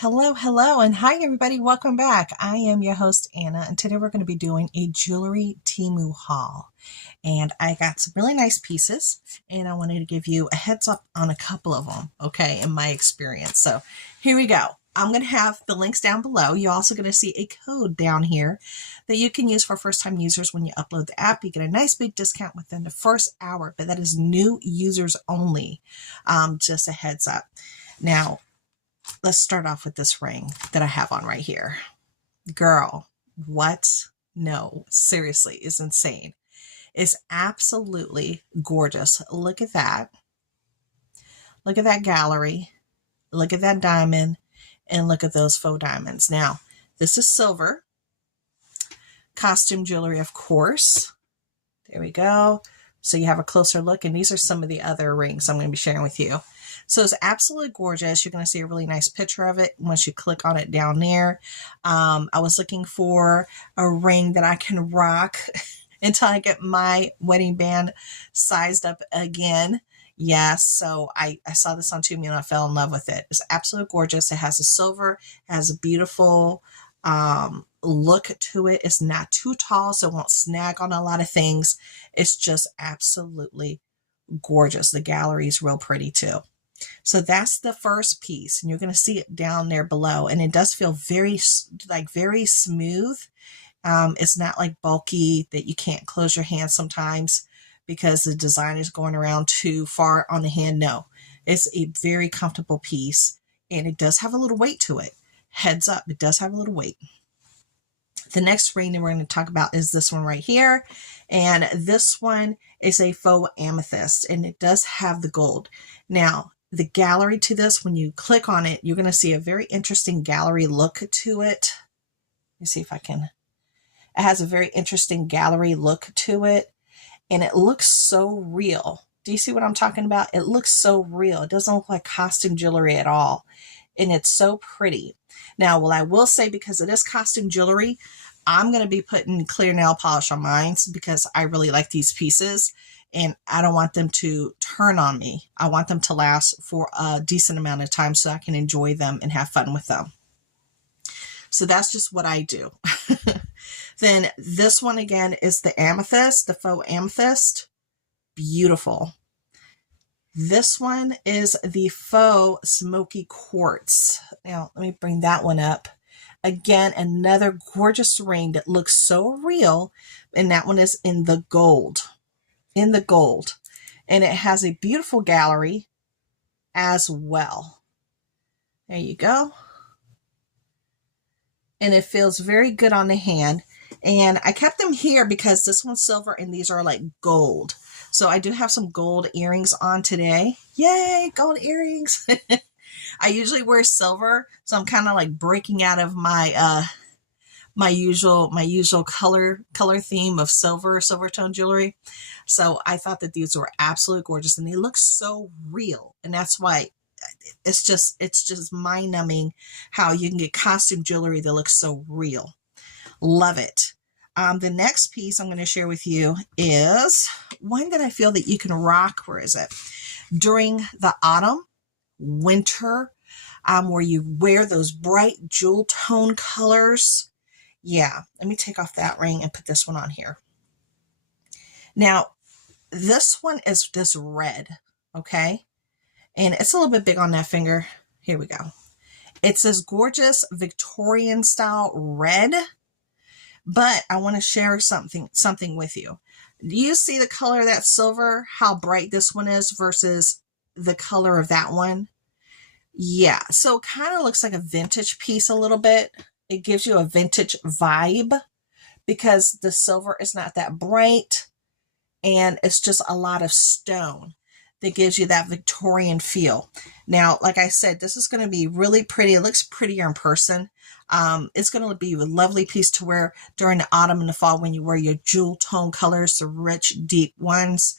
Hello, hello, and hi everybody. Welcome back. I am your host, Anna, and today we're going to be doing a jewelry Temu haul. And I got some really nice pieces, and I wanted to give you a heads up on a couple of them, okay, in my experience. So here we go. I'm going to have the links down below. You're also going to see a code down here that you can use for first-time users when you upload the app. You get a nice big discount within the first hour, but that is new users only. Just a heads up. Now, let's start off with this ring that I have on right here. Girl, what? No, seriously, it's insane. It's absolutely gorgeous. Look at that. Look at that gallery. Look at that diamond. And look at those faux diamonds. Now, this is silver. Costume jewelry, of course. There we go. So you have a closer look. And these are some of the other rings I'm going to be sharing with you. So it's absolutely gorgeous. You're going to see a really nice picture of it once you click on it down there. I was looking for a ring that I can rock until I get my wedding band sized up again. Yes, so I saw this on Temu and I fell in love with it. It's absolutely gorgeous. It has a silver, it has a beautiful look to it. It's not too tall, so it won't snag on a lot of things. It's just absolutely gorgeous. The gallery is real pretty too. So that's the first piece, and you're going to see it down there below, and it does feel very smooth. It's not like bulky that you can't close your hand sometimes because the design is going around too far on the hand. No, it's a very comfortable piece, and it does have a little weight to it. Heads up, it does have a little weight. The next ring that we're going to talk about is this one right here, and this one is a faux amethyst, and it does have the gold. Now, the gallery to this, when you click on it, you're going to see a very interesting gallery look to it. Let me see if I can. It has a very interesting gallery look to it, and it looks so real. Do you see what I'm talking about? It looks so real. It doesn't look like costume jewelry at all, and it's so pretty. Now, well, I will say, because it is costume jewelry, I'm going to be putting clear nail polish on mine because I really like these pieces. And I don't want them to turn on me. I want them to last for a decent amount of time so I can enjoy them and have fun with them. So that's just what I do. Then this one again is the amethyst, the faux amethyst. Beautiful. This one is the faux smoky quartz. Now, let me bring that one up. Again, another gorgeous ring that looks so real. And that one is in the gold. And it has a beautiful gallery as well. There you go. And it feels very good on the hand. And I kept them here because this one's silver and these are like gold. So I do have some gold earrings on today. Yay, gold earrings. I usually wear silver, so I'm kind of like breaking out of my my usual color theme of silver tone jewelry. So I thought that these were absolutely gorgeous, and they look so real. And that's why it's just mind-numbing how you can get costume jewelry that looks so real. Love it. The next piece I'm going to share with you is one that I feel that you can rock. Where is it? During the autumn, winter, where you wear those bright jewel tone colors. Yeah, let me take off that ring and put this one on here. Now, this one is this red, okay? And it's a little bit big on that finger. Here we go. It's this gorgeous Victorian style red, but I want to share something with you. Do you see the color of that silver, how bright this one is versus the color of that one? Yeah, so it kind of looks like a vintage piece a little bit. It gives you a vintage vibe because the silver is not that bright and it's just a lot of stone that gives you that Victorian feel. Now, like I said, this is going to be really pretty. It looks prettier in person. It's going to be a lovely piece to wear during the autumn and the fall when you wear your jewel tone colors, the rich, deep ones.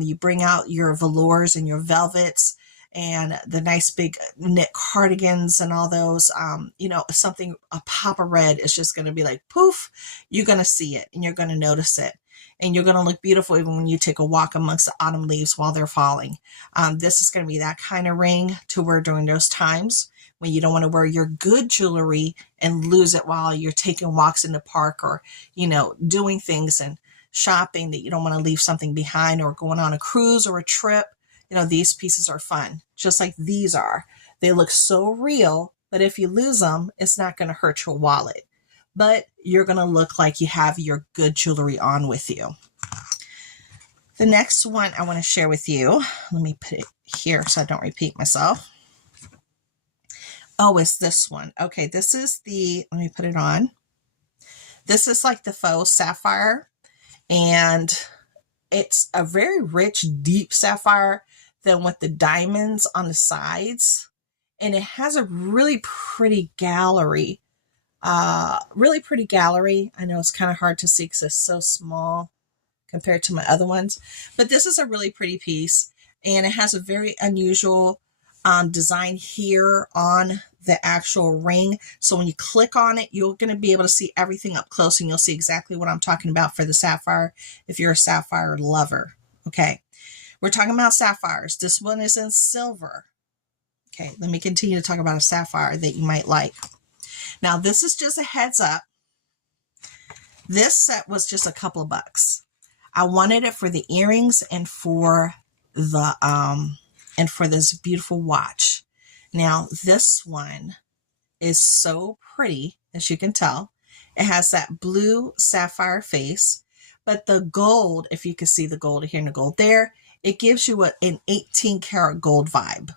You bring out your velours and your velvets and the nice big knit cardigans and all those, a pop of red is just going to be like, poof, you're going to see it and you're going to notice it. And you're going to look beautiful even when you take a walk amongst the autumn leaves while they're falling. This is going to be that kind of ring to wear during those times when you don't want to wear your good jewelry and lose it while you're taking walks in the park, or, you know, doing things and shopping, that you don't want to leave something behind, or going on a cruise or a trip. You know, these pieces are fun, just like these are. They look so real, but if you lose them, it's not going to hurt your wallet. But you're going to look like you have your good jewelry on with you. The next one I want to share with you, let me put it here so I don't repeat myself. Oh, it's this one. Okay, this is let me put it on. This is like the faux sapphire, and it's a very rich, deep sapphire, then with the diamonds on the sides. And it has a really pretty gallery. I know it's kind of hard to see because it's so small compared to my other ones, but this is a really pretty piece, and it has a very unusual design here on the actual ring. So when you click on it, you're going to be able to see everything up close, and you'll see exactly what I'm talking about for the sapphire if you're a sapphire lover. Okay, we're talking about sapphires. This one is in silver. Okay, let me continue to talk about a sapphire that you might like. Now, this is just a heads up. This set was just a couple of bucks. I wanted it for the earrings and for this beautiful watch. Now, this one is so pretty, as you can tell. It has that blue sapphire face, but the gold, if you can see the gold here and the gold there, it gives you an 18 karat gold vibe.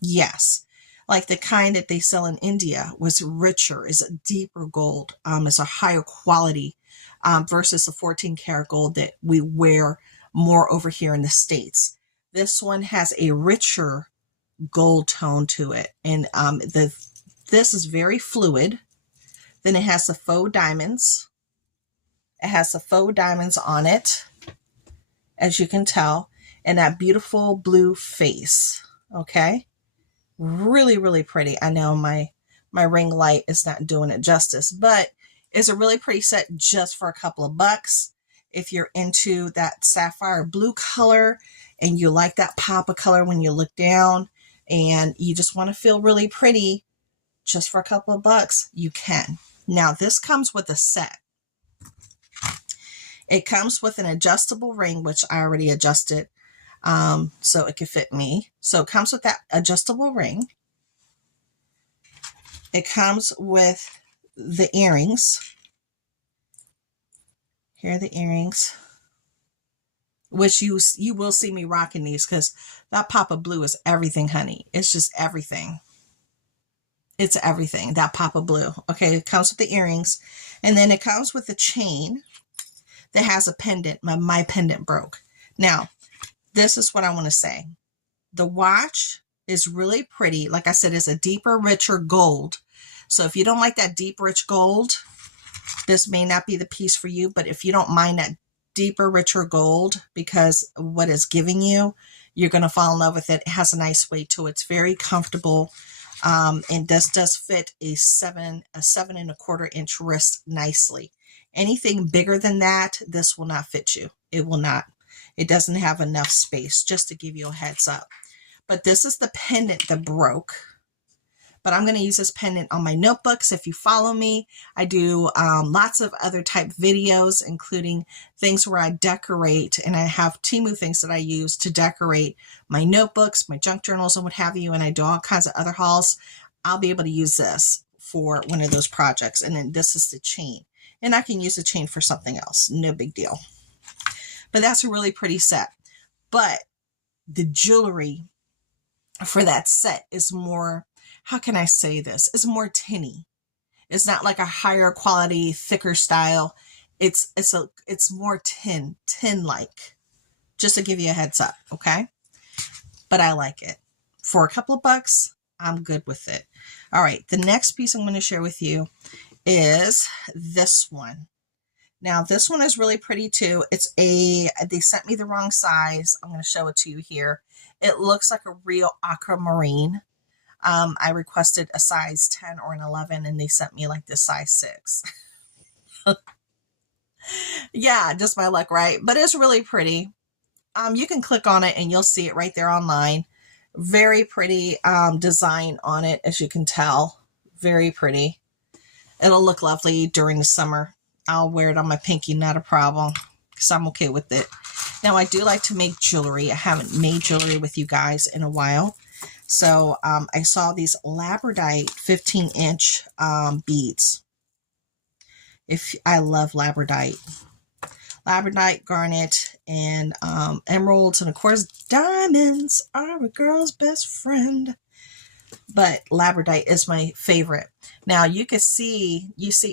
Yes, like the kind that they sell in India was richer, is a deeper gold, is a higher quality versus the 14 karat gold that we wear more over here in the States. This one has a richer gold tone to it, and this is very fluid. Then it has the faux diamonds. It has the faux diamonds on it, as you can tell, and that beautiful blue face. Okay, really, really pretty. I know my ring light is not doing it justice, but it's a really pretty set just for a couple of bucks. If you're into that sapphire blue color and you like that pop of color when you look down and you just want to feel really pretty just for a couple of bucks, you can. Now, this comes with a set. It comes with an adjustable ring, which I already adjusted so it could fit me. So it comes with that adjustable ring. It comes with the earrings. Here are the earrings, which you will see me rocking these because that pop of blue is everything, honey. It's just everything. It's everything, that pop of blue. Okay, it comes with the earrings, and then it comes with a chain that has a pendant. My pendant broke. Now, this is what I want to say. The watch is really pretty. Like I said, it's a deeper, richer gold. So if you don't like that deep, rich gold, this may not be the piece for you. But if you don't mind that deeper, richer gold, because what it's giving you, you're going to fall in love with it. It has a nice weight to it. It's very comfortable. And this does fit a 7.25 inch wrist nicely. Anything bigger than that, this will not fit you. It will not. It doesn't have enough space, just to give you a heads up. But this is the pendant that broke. But I'm going to use this pendant on my notebooks. If you follow me, I do lots of other type videos, including things where I decorate, and I have Temu things that I use to decorate my notebooks, my junk journals, and what have you, and I do all kinds of other hauls. I'll be able to use this for one of those projects. And then this is the chain. And I can use the chain for something else. No big deal. But that's a really pretty set. But the jewelry for that set is more, how can I say this? It's more tinny. It's not like a higher quality, thicker style. It's more tin-like. Just to give you a heads up, okay? But I like it. For a couple of bucks, I'm good with it. All right, the next piece I'm going to share with you is this one. Now, this one is really pretty too. They sent me the wrong size. I'm going to show it to you here. It looks like a real aquamarine. I requested a size 10 or an 11, and they sent me like this size 6. Yeah, just my luck, right? But it's really pretty. You can click on it and you'll see it right there online. Very pretty design on it, as you can tell. Very pretty. It'll look lovely during the summer. I'll wear it on my pinky, not a problem, because I'm okay with it. Now, I do like to make jewelry. I haven't made jewelry with you guys in a while. So I saw these labradorite 15-inch beads. I love labradorite. Labradorite, garnet, and emeralds, and of course diamonds are a girl's best friend. But labradorite is my favorite. Now you see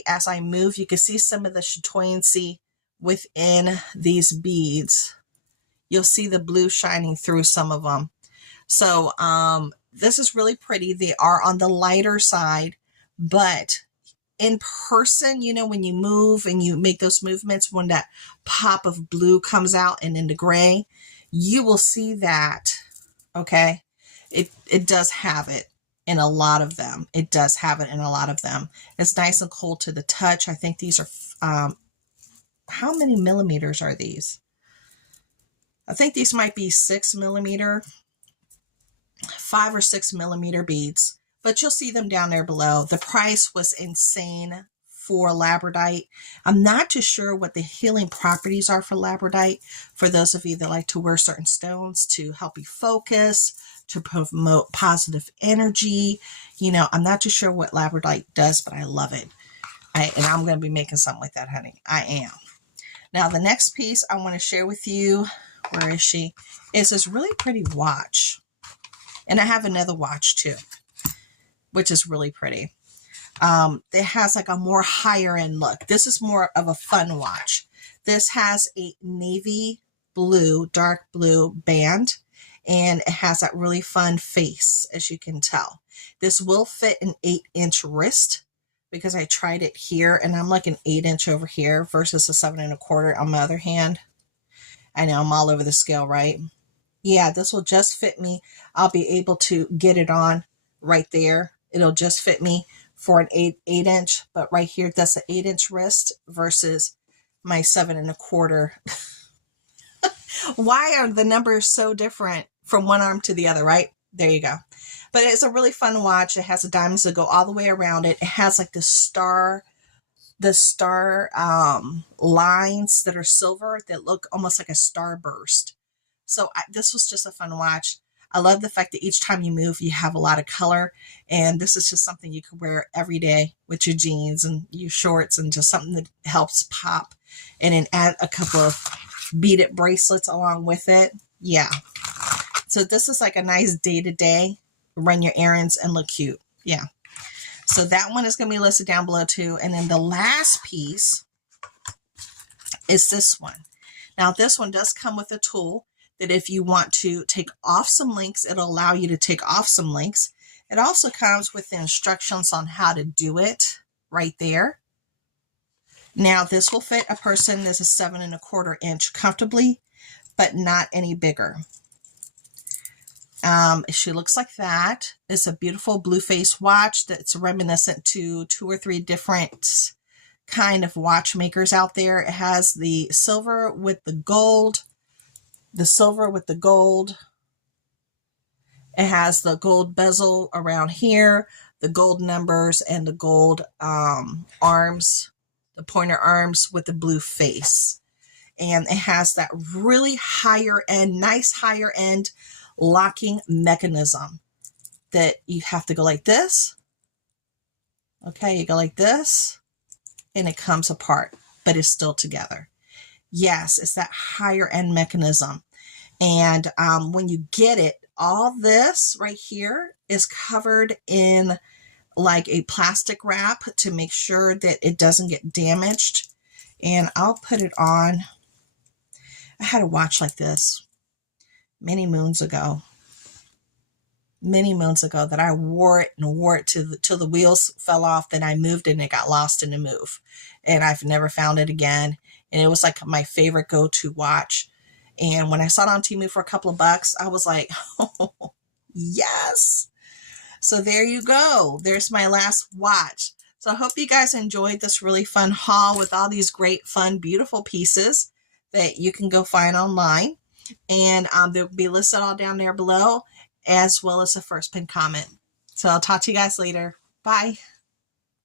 as I move, you can see some of the chatoyancy within these beads. You'll see the blue shining through some of them. So this is really pretty. They are on the lighter side, but in person, you know, when you move and you make those movements, when that pop of blue comes out and into gray, you will see that, okay? It does have it in a lot of them. It does have it in a lot of them. It's nice and cool to the touch. I think these are, how many millimeters are these? I think these might be 6 millimeter, 5 or 6 millimeter beads. But you'll see them down there below. The price was insane for labradorite. I'm not too sure what the healing properties are for labradorite. For those of you that like to wear certain stones to help you focus, to promote positive energy. You know, I'm not too sure what labradorite does, but I love it. And I'm going to be making something like that, honey. I am. Now, the next piece I want to share with you, where is she? Is this really pretty watch. And I have another watch too, which is really pretty. It has like a more higher end look. This is more of a fun watch. This has a navy blue, dark blue band, and it has that really fun face, as you can tell. This will fit an 8-inch wrist because I tried it here and I'm like an 8-inch over here versus a 7 1/4 on my other hand. I know I'm all over the scale, right? Yeah, this will just fit me. I'll be able to get it on right there. It'll just fit me for an 8-inch, but right here, that's an 8-inch wrist versus my 7 1/4. Why are the numbers so different from one arm to the other, right? There you go. But it's a really fun watch. It has the diamonds that go all the way around it. It has like the star lines that are silver that look almost like a starburst. So this was just a fun watch. I love the fact that each time you move, you have a lot of color. And this is just something you could wear every day with your jeans and your shorts, and just something that helps pop. And then add a couple of beaded bracelets along with it. Yeah. So this is like a nice day-to-day, run your errands and look cute. Yeah. So that one is going to be listed down below too. And then the last piece is this one. Now this one does come with a tool that if you want to take off some links, it'll allow you to take off some links. It also comes with the instructions on how to do it right there. Now this will fit a person that's a 7 1/4 inch comfortably, but not any bigger. She looks like that. It's a beautiful blue face watch that's reminiscent to 2 or 3 different kind of watchmakers out there. It has the silver with the gold. The silver with the gold. It has the gold bezel around here, the gold numbers, and the gold arms, the pointer arms with the blue face. And it has that really higher end, nice higher end locking mechanism that you have to go like this. Okay, you go like this, and it comes apart, but it's still together. Yes, it's that higher end mechanism. And when you get it, all this right here is covered in like a plastic wrap to make sure that it doesn't get damaged. And I'll put it on. I had a watch like this many moons ago that I wore it till the wheels fell off. Then I moved it and it got lost in the move. And I've never found it again. And it was like my favorite go-to watch. And when I saw it on Temu for a couple of bucks, I was like, oh, yes. So there you go. There's my last watch. So I hope you guys enjoyed this really fun haul with all these great, fun, beautiful pieces that you can go find online. And they'll be listed all down there below. as well as a first pin comment. So I'll talk to you guys later. Bye.